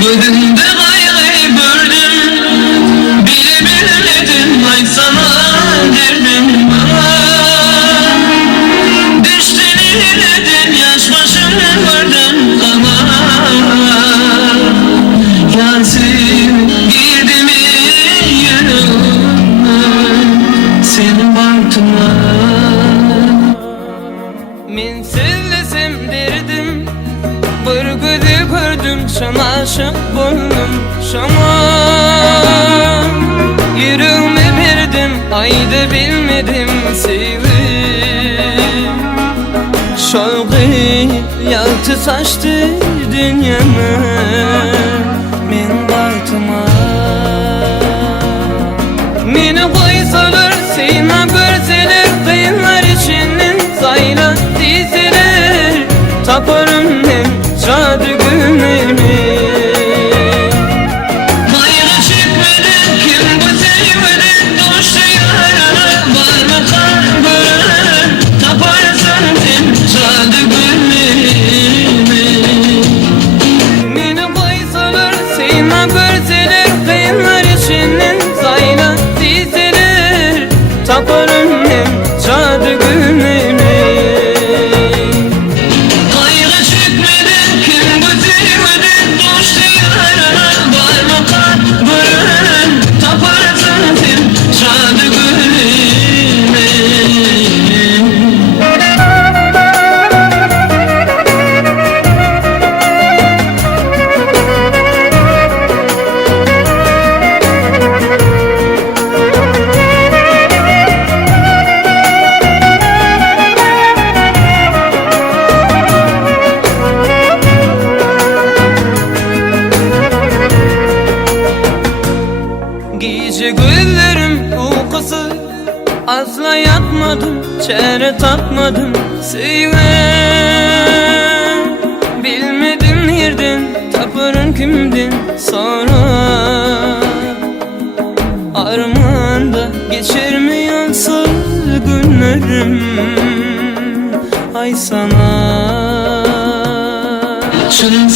Gözümde gayrı gördüm, bile bilmedim, ay sana derdim düştün iledin, yaş başımı gördüm ama yansın girdi mi yanıma senin baktığına. Men sizlesim derdim, bir gözü gördüm, şama aşık boldum, şama yüreğime verdim, ayda bilmedim sevim. Şolgı yaltı saçtı dünyama, men baktıma. Meni koysalar, seyma görseler, kıyınlar içinden sayla dizeler, taparım hem cadı günlerimi. Bayra çıkmadı, kim bu sevmedi, dostu yarana, varma kalbine, taparsın hem cadı günlerimi. Meni koysalar, seyma görseler, kıyınlar içinden sayla dizeler, taparım hem cadı günlerimi. Bayra çıkmadı, kim bu sevmedi, dostu yarana, varma kalbine, taparsın hem cadı günlerimi. Gece gözlerim uykusu, asla yatmadım, çare takmadım sevmem. Bilmedim nereden, taparın kimden sonra. Armağanda geçirmiyorsa günlerim, ay sana. Şunun